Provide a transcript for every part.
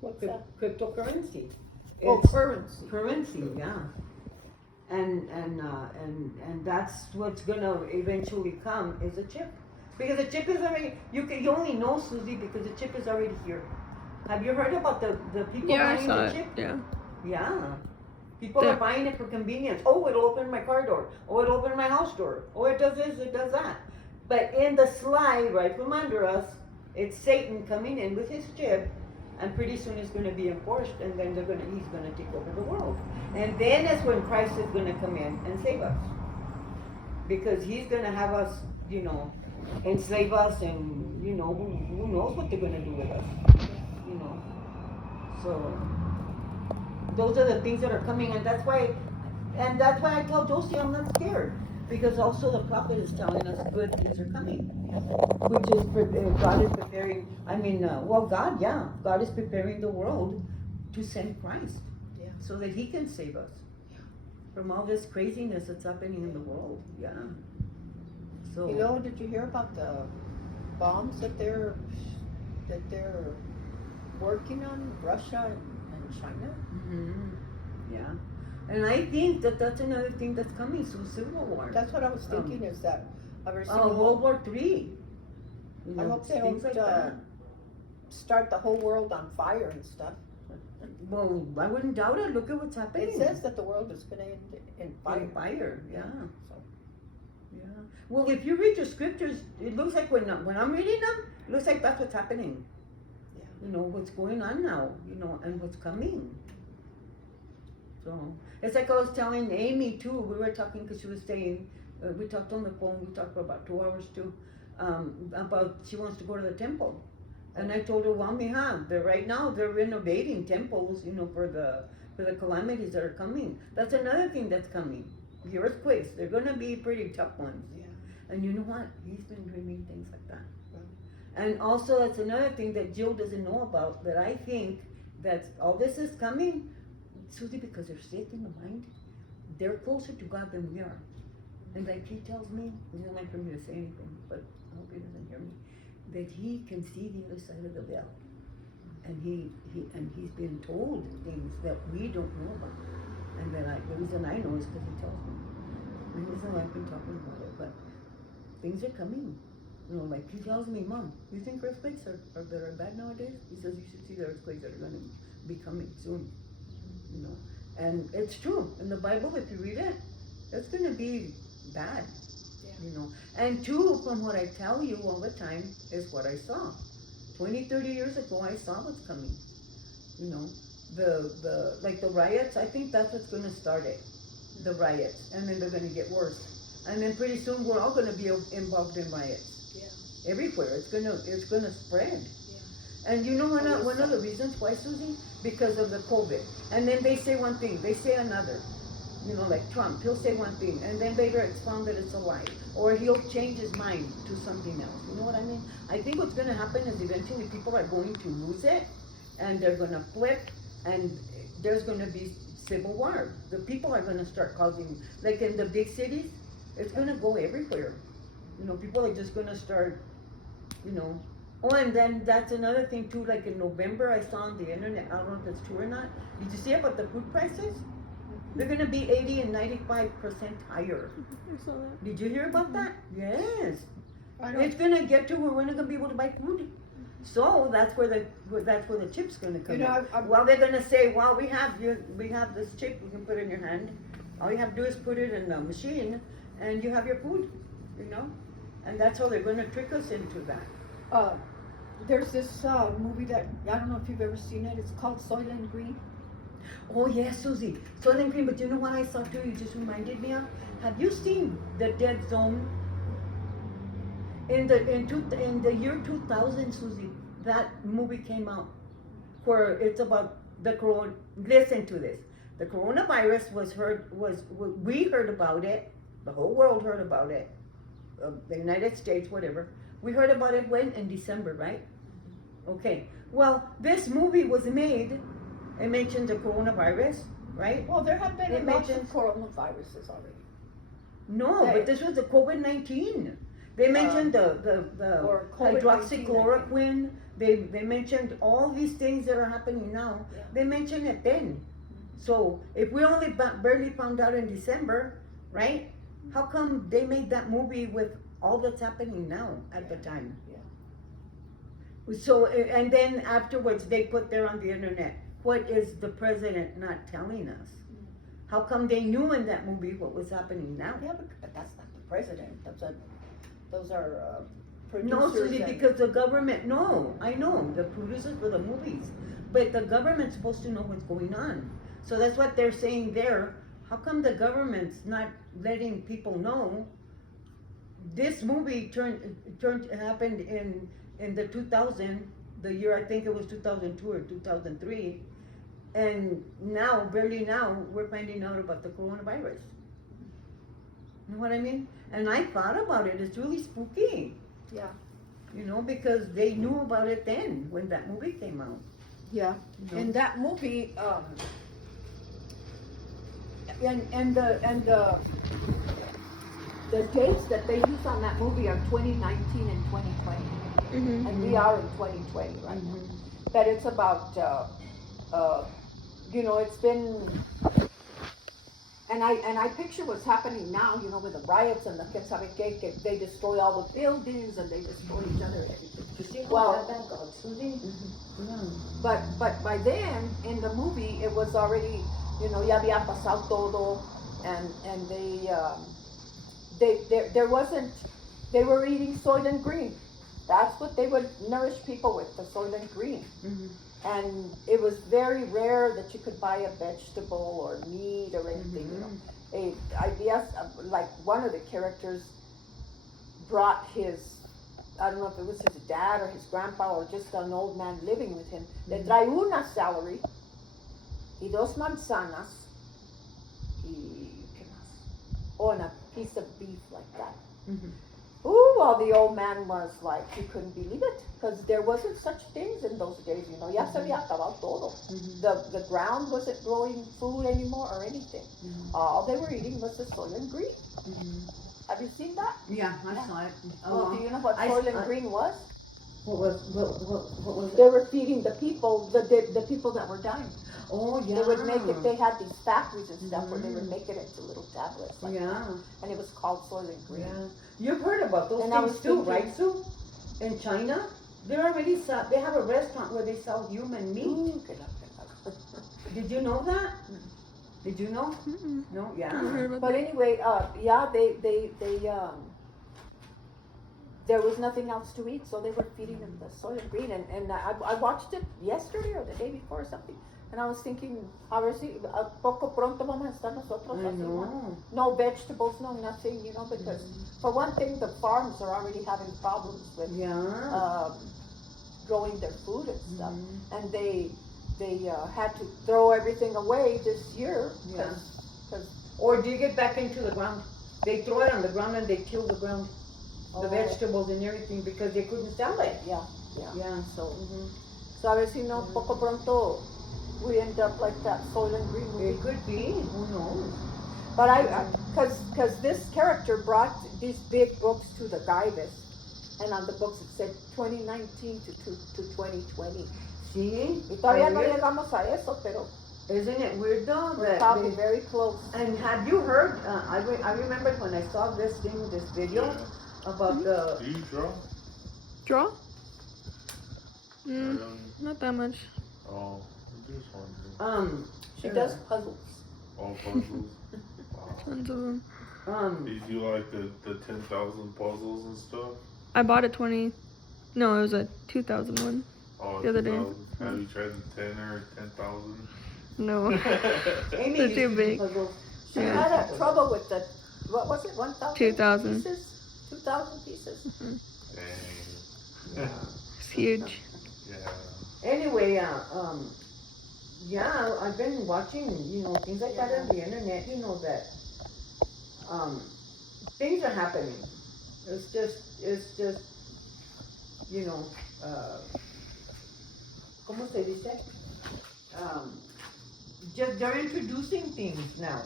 What's that? Cryptocurrency. Oh, It's currency. currency, yeah. And that's what's gonna eventually come is a chip. Because the chip is already, you only know, Susie, because the chip is already here. Have you heard about the people Yeah, I buying saw the it. chip? Yeah. Yeah. People Yeah. are buying it for convenience. Oh, it'll open my car door. Oh, it'll open my house door. Oh, it does this, it does that. But in the slide, right from under us, it's Satan coming in with his chip, and pretty soon it's going to be enforced, and then he's going to take over the world. And then is when Christ is going to come in and save us. Because he's going to have us, enslave us, and, who knows what they're going to do with us, So, those are the things that are coming, and that's why I tell Josie I'm not scared, because also the prophet is telling us good things are coming, which is God is preparing. God is preparing the world to send Christ, so that He can save us from all this craziness that's happening in the world. Yeah. So Did you hear about the bombs that they're working on, Russia and China? Mhm. Yeah. And I think that's another thing that's coming, so Civil War. That's what I was thinking. Is that I've seen World War III. I hope they things don't like that. start the whole world on fire and stuff. Well, I wouldn't doubt it. Look at what's happening. It says that the world is going to end in fire. Fire, yeah. So. Yeah. Well, if you read your scriptures, it looks like when I'm reading them, it looks like that's what's happening. Yeah. What's going on now, and what's coming. So, it's like I was telling Amy too, we were talking because she was saying, we talked on the phone, we talked for about 2 hours too, about she wants to go to the temple. And I told her, well, mija, right now they're renovating temples, for the calamities that are coming. That's another thing that's coming. The earthquakes, they're gonna be pretty tough ones. Yeah. And you know what? He's been dreaming things like that. And also, that's another thing that Jill doesn't know about, that I think that all this is coming, Susie, because they're sick in the mind. They're closer to God than we are. And like he tells me, he doesn't like for me to say anything, but I hope he doesn't hear me, that he can see the other side of the veil. And he's been told things that we don't know about. And that the reason I know is because he tells me. And the reason I've been talking about it, but things are coming. Like he tells me, Mom, you think earthquakes are bad nowadays? He says you should see the earthquakes that are going to be coming soon. And it's true. In the Bible, if you read it, it's going to be bad. Yeah. And two, from what I tell you all the time, is what I saw. 20, 30 years ago, I saw what's coming. The riots, I think that's what's going to start it. The riots. And then they're going to get worse. And then pretty soon, we're all going to be involved in riots. Yeah. Everywhere. It's gonna spread. Yeah. And you know one of the reasons why, Susie? Because of the COVID. And then they say one thing, they say another. Like Trump, he'll say one thing, and then later it's found that it's a lie. Or he'll change his mind to something else. You know what I mean? I think what's gonna happen is eventually people are going to lose it, and they're gonna flip, and there's gonna be civil war. The people are gonna start causing, like in the big cities, it's gonna go everywhere. People are just gonna start, Oh, and then that's another thing too, like in November, I saw on the internet, I don't know if it's true or not. Did you see about the food prices? They're gonna be 80 and 95% higher. I saw that. Did you hear about that? Yes. I It's gonna get to where we're not gonna be able to buy food. So that's where the chip's gonna come in. Well, they're gonna say, well, we have this chip, we can put it in your hand. All you have to do is put it in the machine, and you have your food, And that's how they're gonna trick us into that. There's this movie that I don't know if you've ever seen it. It's called Soylent Green. Oh yes, Susie. Soylent Green, but you know what I saw too? You just reminded me of. Have you seen The Dead Zone? In the year 2000, Susie, that movie came out, where it's about the corona. Listen to this. The coronavirus we heard about it. The whole world heard about it. The United States, whatever. We heard about it when? In December, right? Okay. Well, this movie was made. It mentioned the coronavirus, right? Well, there have been lots of coronaviruses already. No, but this was the COVID-19. They mentioned the or COVID-19, hydroxychloroquine, They mentioned all these things that are happening now. Yeah. They mentioned it then. So if we only barely found out in December, right? How come they made that movie with all that's happening now at the time? Yeah. So, and then afterwards they put there on the internet, what is the president not telling us? How come they knew in that movie what was happening now? Yeah, but that's not the president. Those are producers. No, Susie, because the government, no, I know, the producers for the movies, but the government's supposed to know what's going on. So that's what they're saying there. How come the government's not letting people know? This movie happened in the 2000, the year I think it was 2002 or 2003, and now, barely now, we're finding out about the coronavirus. You know what I mean? And I thought about it, it's really spooky. Yeah. You know, because they knew about it then, when that movie came out. Yeah. You know? In that movie, and the dates that they use on that movie are 2019 and 2020. Mm-hmm. And we are in 2020 right now. But it's about, you know, it's been, and I picture what's happening now, you know, with the riots and the que sabe que they destroy all the buildings and they destroy each other and everything. You see Well, how that got, Susie? But by then, in the movie, it was already, you know, ya había pasado todo, and there wasn't, they were eating Soylent Green. That's what they would nourish people with, the Soylent Green. Mm-hmm. And it was very rare that you could buy a vegetable or meat or anything, you know. I guess, like one of the characters brought his, I don't know if it was his dad or his grandpa or just an old man living with him. Le trae una celery y dos manzanas y ¿qué más? Oh, and a piece of beef like that. Mm-hmm. Ooh, well, the old man was like, he couldn't believe it, because there wasn't such things in those days, you know. Ya se había acabado todo. The ground wasn't growing food anymore or anything. All they were eating was the Soylent Green. Have you seen that? Yeah, I saw it. Well, do you know what Soylent Green was? What was They it? were feeding the people, the people that were dying. Oh, yeah. They would make it, they had these factories and stuff where they would make it into little tablets. Like Yeah. that. And it was called Soylent Green. Yeah. You've heard about those And I things was too, thinking- right, Sue? In China, they're already they have a restaurant where they sell human meat. Ooh, que la- Did you know that? Did you know? Mm-mm. No, I yeah. heard about But that. anyway, yeah, they there was nothing else to eat, so they were feeding them the Soylent Green, and I watched it yesterday or the day before or something, and I was thinking, a ver si a poco pronto vamos a estar nosotros I así, know. no vegetables, no nothing, you know, because for one thing, the farms are already having problems with Yeah. growing their food and stuff, Mhm. and they had to throw everything away this year, Yeah. because Or dig it back into the ground. They throw it on the ground and they kill the ground, the Oh. vegetables and everything, because they couldn't sell it. yeah. Yeah. So, so a ver si no, poco pronto, we end up like that Soylent Green movie. It could be. Who knows? But cause this character brought these big books to the Gaivis, and on the books it said 2019 to 2020. See? Y todavía no Weird. llegamos a eso, pero Isn't it weird though? we're that probably they- very close. And have you heard? I remember when I saw this video about the. Do you draw? Draw? Um, Not that much. Oh, I just wondering. She does puzzles. All puzzles. Wow. Tons of them. Did you like the 10,000 puzzles and stuff? I bought a 20. No, it was a 2001. Oh, The other day. 10,000. Have you tried the 10 or 10,000? No. Amy They're used too to do big. puzzles. She Yeah. had trouble with the, what was it, 1,000 2,000. pieces? 2,000 pieces. Dang. It's huge. Yeah. Anyway, yeah, I've been watching, things like that on the internet, that, things are happening. It's just, ¿cómo se dice? Just, they're introducing things now.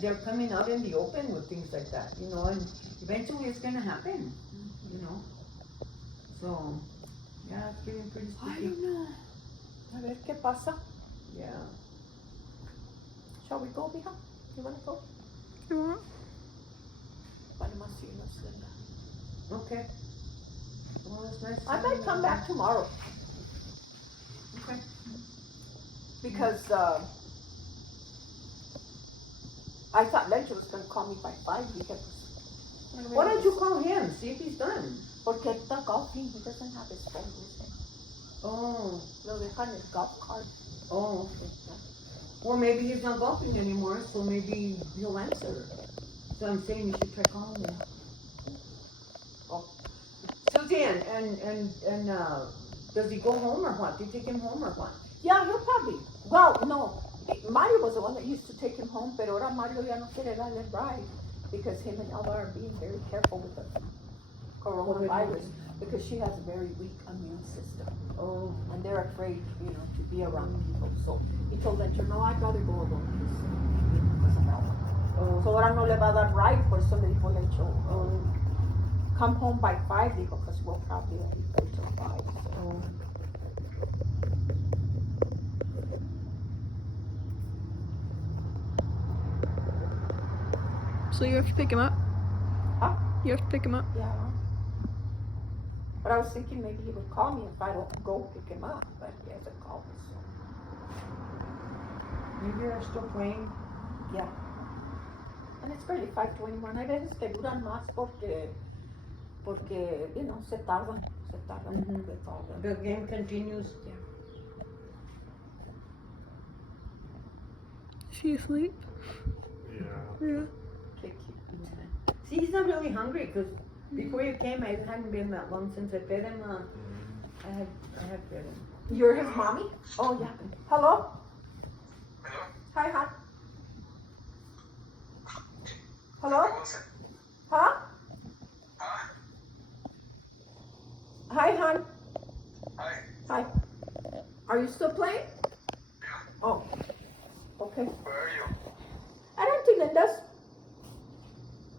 They're coming out in the open with things like that, and eventually it's gonna happen, So, Yeah, it's getting pretty I sticky. don't know. A ver qué pasa. Yeah. Shall we go, mija? You wanna go? You want? Vale más irnos, Linda. Okay. Well, it's nice. I might come back tomorrow. Okay. Because I thought Lencho was gonna call me by 5. Why don't you call him? See if he's done. Porque está golfing. He doesn't have his phone with him. Oh. Lo deja en el golf cart. Oh, okay. Well, maybe he's not golfing anymore, so maybe he'll answer. So I'm saying you should try calling him. Oh. Susie, and does he go home or what? Do you take him home or what? Yeah, he'll probably. Well, no. Mario was the one that used to take him home, pero ahora Mario ya no quiere darle ride because him and Elva are being very careful with the coronavirus because she has a very weak immune system. Oh. And they're afraid, to be around people. So he told Lencho, no, I'd rather go alone because of Elva. Oh. So ahora no le va a dar ride, por eso le dijo Lencho, Oh. come home by 5, dijo, because we'll probably leave until 5. So. Oh. So you have to pick him up? Huh? You have to pick him up? Yeah. But I was thinking maybe he would call me if I don't go pick him up, but he hasn't called me, so. Maybe they're still playing. Yeah. And it's barely 5:21. Hay veces que duran más porque, se tardan Mhm. with all the. The game continues. Is he asleep? Yeah. Yeah. They keep doing that. See, he's not really hungry because before you came, I hadn't been that long since I fed him. I had fed him. You're his mommy? Oh, yeah. Hello? Hello? Hi, hon. Hello? Huh? Huh? Hi, hon. Hi. Hi. Are you still playing? Yeah. Oh. Okay. Where are you? At Auntie Linda's.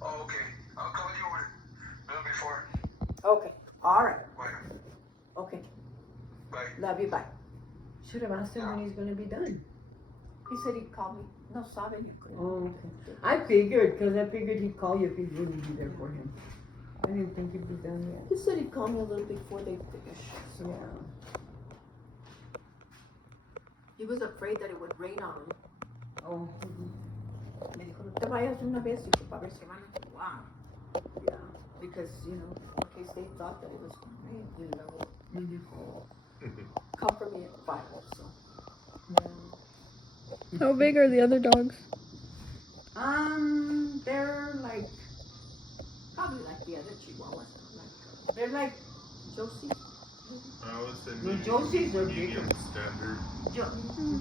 Oh, okay. I'll call you a little before. Okay. All right. Bye. Okay. Bye. Love you. Bye. Should have asked him when he's going to be done. He said he'd call me. No sabe ni creo. Oh, okay. I figured he'd call you if he'd really be there for him. I didn't think he'd be done yet. He said he'd call me a little before they finish. So Yeah. he was afraid that it would rain on him. Oh. Me dijo, no te vayas una vez, dijo, para ver si van a. Wow. Yeah. Because, in case they thought that it was going to rain, Mhm. come for me at 5, so. How big are the other dogs? They're like, Probably like the other chihuahuas. They're like Josie. I would say the Josies are bigger. medium standard.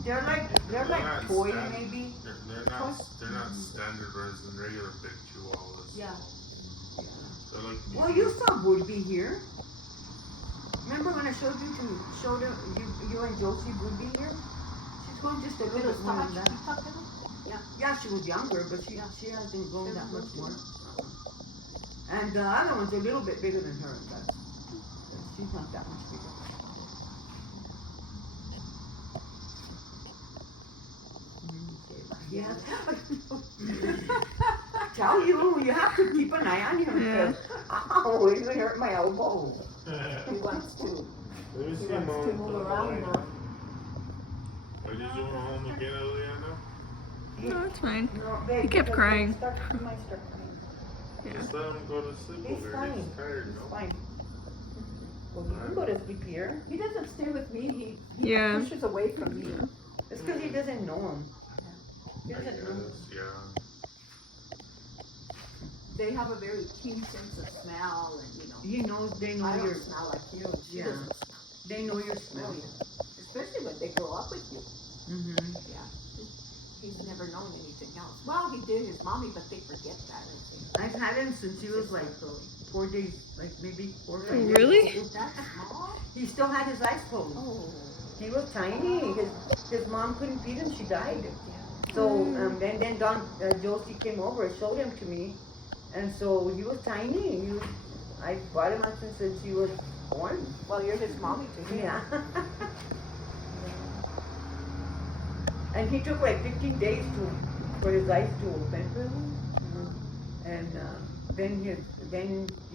They're like They're not toy standard. maybe. They're not standardized in regular big chihuahuas. Yeah. They're like Well, medium. you saw Woodby here. Remember when I showed you you and Josie Woodby here? She's grown just a little more than that. Yeah, she was younger, but she hasn't grown that much more. And the other one's a little bit bigger than her, but she's not that much bigger. Yeah. Tell you have to keep an eye on him because ow, he's gonna hurt my elbow. He wants to. Let me He see, wants Mom. to move around now. Are you going home again, Eliana? No, it's fine. No, babe, He kept because crying. he might start crying. Yeah. Just let him go to sleep He's over fine. here. He's tired, He's no? fine. Well, you can go to sleep here. He doesn't stay with me. He Yeah. pushes away from me. It's because he doesn't know him. He I doesn't know him. guess, yeah. They have a very keen sense of smell, and They know I your, don't smell like you. She Yeah. doesn't they know your smell smell. you. Especially when they grow up with you. Mm-hmm. Yeah. He's never known anything else. Well, he did his mommy, but they forget that. I think. I've had him since he was like 4 days, like maybe 4 or 5 Oh, days really? old. That small? He still had his eyes closed. Oh. He was tiny. His mom couldn't feed him. She died. So then Josie came over and showed him to me, and so he was tiny. I brought him up since he was born. Well, you're his mommy to him. Yeah. And he took like 15 days for his eyes to open. And then